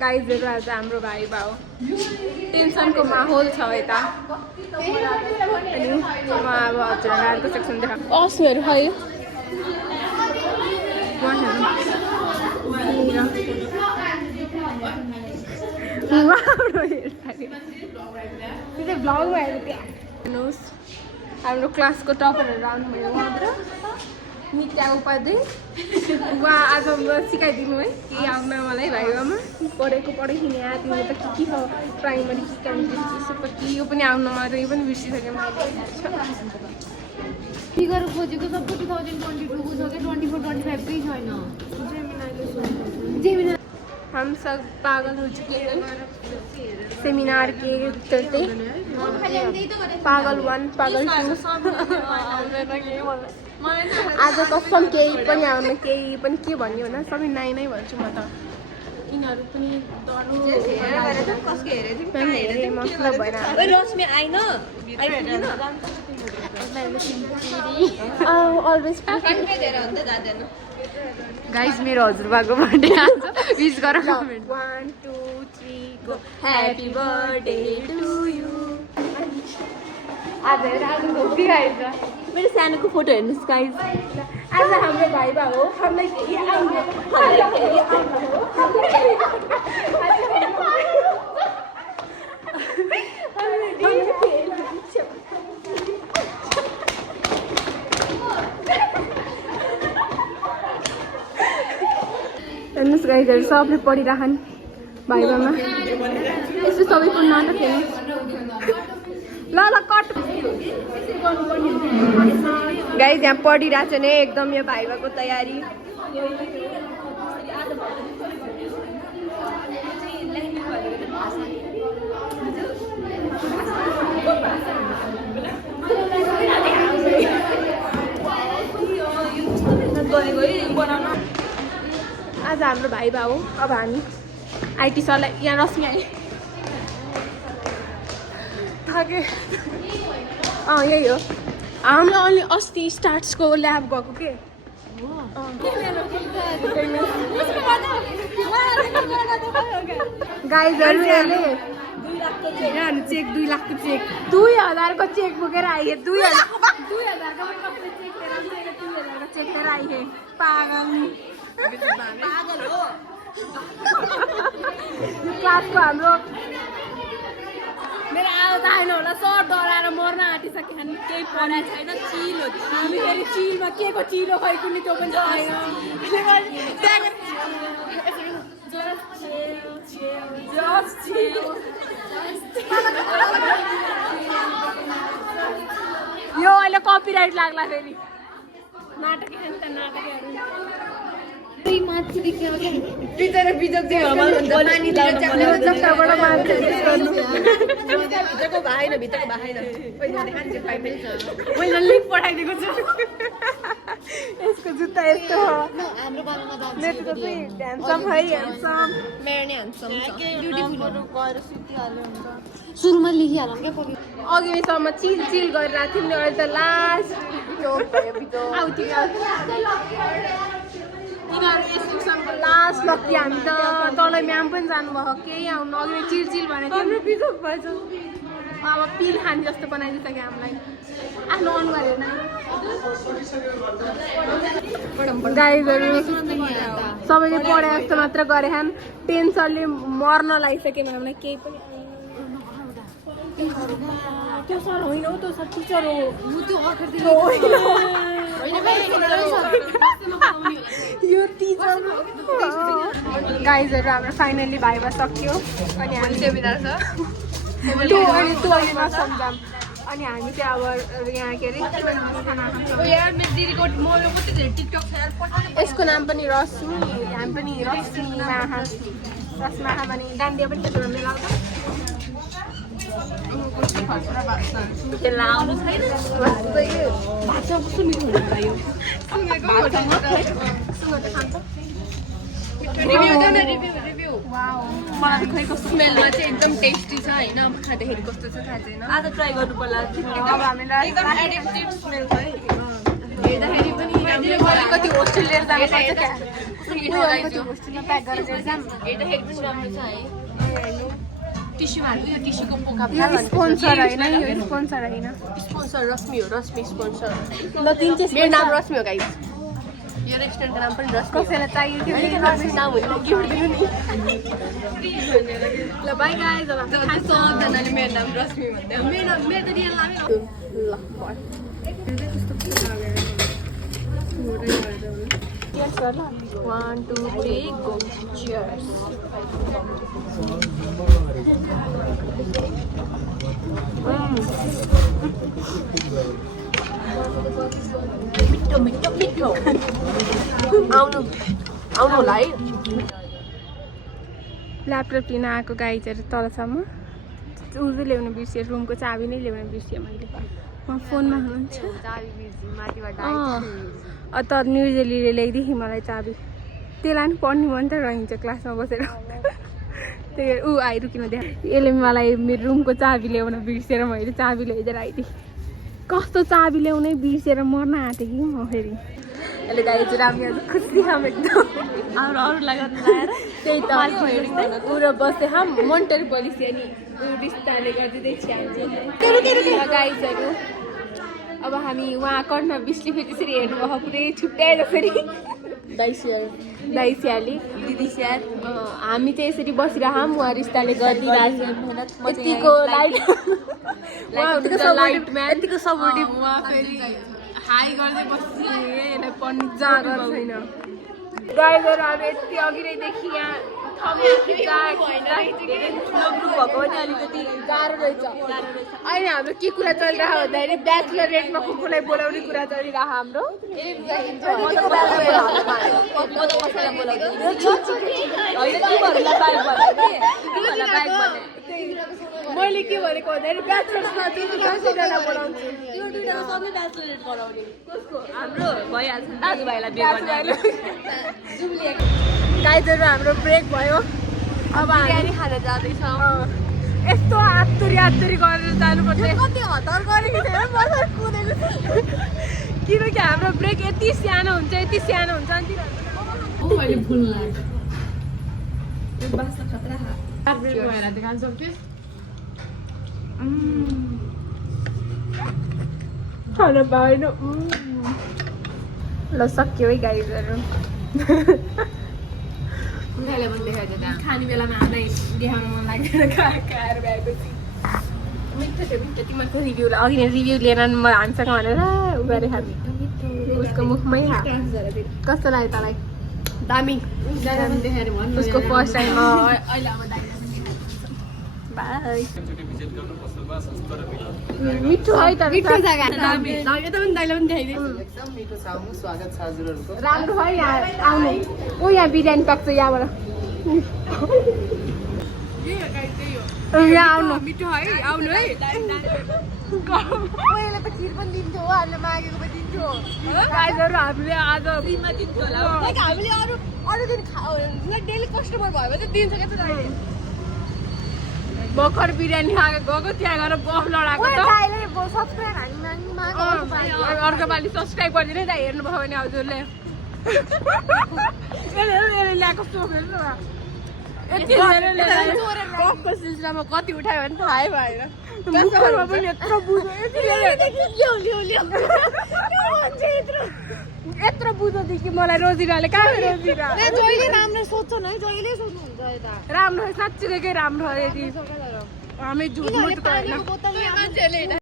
गाइजहरू आज हाम्रो भाइ भाउ टेन्सनको माहौल छ यता अनि म अब हजुरहरूको सेक्सन देखा अस्नुहरू खै हेर्नुहोस् हाम्रो क्लासको टपरहरू आउनुभयो उहाँबाट नित्या उपाध्याय उहाँ आज सिकाइदिनु है के आउन मलाई भाइमा पढेको पढेकिन यहाँ तिमीले त के छ प्राइमरी कि क्यान्डिडेट कि यो पनि आउन मलाई यो पनि बिर्सिसकेँ मैले फिगर खोजेको सबको 2022 को छ कि 24 25 कै छैन जेमिनाले हम सब पागल हो चुके हैं सेमिनार के चलते पागल 1 पागल 2 आज कसम केही पनि आउनु केही पनि के भन्ने होला सबै नाइ नै भन्छु म त यिनीहरू पनि मतलब भएन गाइस मेरो हजुरबाको बर्थडे आज विश गर 1 2 3 go happy birthday to you आज धोपी गाइस मेरो सानोको फोटो हेर्नुहोस् गाइस आज हाम्रो भाइ भाउ हो हामीलाई केही आउनु हेर्नुहोस् गाइजहरू सबले पढिरहन् भाइभामा यस्तो सबैको नाटक हेर्नुहोस् ल कट गाइज यहाँ पढिरहेको छ नि एकदम यो भाइभाको तयारी आज हाम्रो भाइ भाउ अब हामी आइटी सरलाई यहाँ रश्मि आए थाके यही हो हाम्रो अलि अस्ति स्टार्ट्सको ल्याब गएको के गाइजहरू यहाँले 2 लाखको चेक 2000 को चेक बोकेर आइए 2000 को चेक लिएर आइए पागल हो क्लासको हाम्रो मेरो आवाज आएन होला सर डराएर मर्न आँटिसक्यो केही पढाइ छैन चिल हो हामी फेरि चिलमा के को चिलो खै कुनै त्यो पनि यो अहिले कपिराइट लाग्ला फेरि नाटक नाटकहरू बिचरा बिजक चाहिँ जग्गाबाट मान्छे भित्रको भाइन मैले लिङ्क पठाइदिएको छु यसको जुत्ता यस्तो हो मेरो त चाहिँ ह्यान्डसम है ह्यान्डसम मेरो नि ह्यान्डसम सुरुमा लेखिहालौँ क्या अघिसम्म चिल चिल गरिरहेको थियौँ नि अहिले त लास्ट यिनीहरू लास्ट लक्की हामी त तल म्याम पनि जानुभयो केही आउनु अघि चिल चिल भनेको अब पिल खाने जस्तो बनाइदिइसक्यो हामीलाई आफ्नो अनुहार हेर्न गाइजहरू सबैले पढे जस्तो मात्र गरे खान् टेन्सनले मर्न लागिसक्यो हामीलाई केही पनि त्यो सर होइन हौ त्यो सर टिचर हो यो टिचर गाइजहरू हाम्रो फाइनल्ली भाइभा सक्यो अनि हामी सेमिनार छ त्यो अहिले नसम्झाम अनि हामी चाहिँ अब यहाँ के अरे यसको नाम पनि रश्मि हामी पनि रश्मि माहा भने डान्डिया पनि त्यसो मिलाउँछ मलाई खै कस्तो स्मेलमा चाहिँ एकदम टेस्टी छ होइन खाँदाखेरि कस्तो छ थाहा छैन आज ट्राई गर्नु पर्ला अब हामीलाई एकदम एडिक्टिभ स्मेल छ है हेर्दाखेरि पनि अलिकति होस्टेल लिएर जानुपर्छ क्या होस्टेलमा प्याक गरेर जाम टिस्यूको पोका स्पोन्सर होइन यो स्पोन्सर होइन स्पोन्सर रश्मि हो रश्मि स्पोन्सर ल दिन्छ मेरो नाम रश्मि हो गाइस यो रेस्टुरेन्टको नाम पनि रश्मि कसैलाई चाहियो थियो हो रश्मि नाम हुन्छ गिफ्ट दिनु नि ल बाई गाइस अब सबजनाले मेरो नाम रश्मि भन्दै मेरो त रियल नामै हो ल Cheers गर ल 1 2 3 गो चियर्स मिठो मिठो मिठो आउनु होला है ल्यापटप लिन आएको गाई चाहिँ तलसम्म उर्दू ल्याउनु बिर्सेँ रुमको चाबी नै ल्याउनु बिर्सेँ मैले उहाँ फोनमा हुनुहुन्छ त न्युजेलीले ल्याइदिएँ मलाई चाबी त्यसलाई पनि पढ्नु मन त रहन्छ क्लासमा बसेर त्यही ऊ आइरुकिन देखा यसले मलाई मेरो रुमको चाबी ल्याउन बिर्सेर मैले चाबी ल्याइदिएर आइदिएँ कस्तो चाबी ल्याउनै बिर्सेर मर्न आँटेँ कि म फेरि यसले गाई चाहिँ राम्रो खुसी खाम एकदम अरूलाई गर्नु लगाएर त्यही त ऊ र बस्दै खाम मोन्टर बोलिसक्यो नि ऊ रिस्ताले गरिदिँदै छिहाल्छ गाइजहरू अब हामी उहाँ कर्ण बिस्ली फेरि त्यसरी हेर्नुभयो पुरै छुट्याएर फेरि दाइ स्याहारले दिदी स्याहार हामी चाहिँ यसरी बसिरहौँ उहाँ रिस्ताले गरिदिरहेको यतिको लाइटमा यतिको सपोर्टिभ उहाँ फेरि हाई गर्दै बसिसक्यो यसलाई पढ्नु जहाँ गर्नु छैन गाइजहरू अब यति अघि नैदेखि यहाँ ठुलो ग्रुप भएको पनि अलिकति गाह्रो रहेछ अहिले हाम्रो के कुरा चलिरहेको भन्दाखेरि ब्याचलर रेटमा कुकुरलाई बोलाउने कुरा चलिरहेको हाम्रो मैले के भनेको भन्दाखेरि ब्याचलर्समा दुईजना बोलाउँछु हाम्रो भइहाल्छ दाजुभाइलाई गाइजहरू हाम्रो ब्रेक भयो अब बिरयानी खान जाँदैछ यस्तो आत्तुरी गरेर जानुपर्छ कति हतार गरेको थिएन बजार कुदेको किनकि हाम्रो ब्रेक यति सानो हुन्छ अनि भुल लाग्यो खान पाएन ल सक्यो है गाइजहरू खाने बेलामा हामीलाई देखाउन मन लाग्दैन खाएर भएपछि मिठो थियो तिमीहरूको रिभ्यू अघि नै रिभ्यू लिएर हामीसँग भनेर उ गरे हामी उसको मुखमै कस्तो लाग्यो तँलाई दामी देखाएर उसको फर्स्ट टाइम अहिले अब बाई मिठो है तर मिठो जग्गा दामी दामी त पनि दाइलाई पनि देखाइदिए एकदम मिठो छ आउनु स्वागत छ हजुरहरूको राम्रो भयो यहाँ आउनु ऊ यहाँ बिरयानी पाक्छ यहाँबाट यहाँ आउनु मिठो है आउनु है पहिला त खिर पनि दिन्थ्यो हो हामीले मागेको पनि दिन्थ्यो गाइजहरू हामीले आज फ्रीमा दिन्थ्यो होला हामीले अरू दिन डेली कस्टमर भयो भने चाहिँ दिन्छ क्या त भर्खर बिरयानी खाएको गएको त्यहाँ गएर बफ लडाएको अर्को पालि सब्सक्राइब गरिदिनु त हेर्नुभयो भने हजुरले ल्याएको सोफेर कफको सिलसिलामा कति उठायो भने थाहै भएन यत्रो बुझोदेखि मलाई रोजिराले कहाँ रोजिरा जहिले राम्रो सोध्छन् है जहिले सोध्नुहुन्छ यता राम्रो साँच्चीकै राम्रो यदि हामी झुट मुट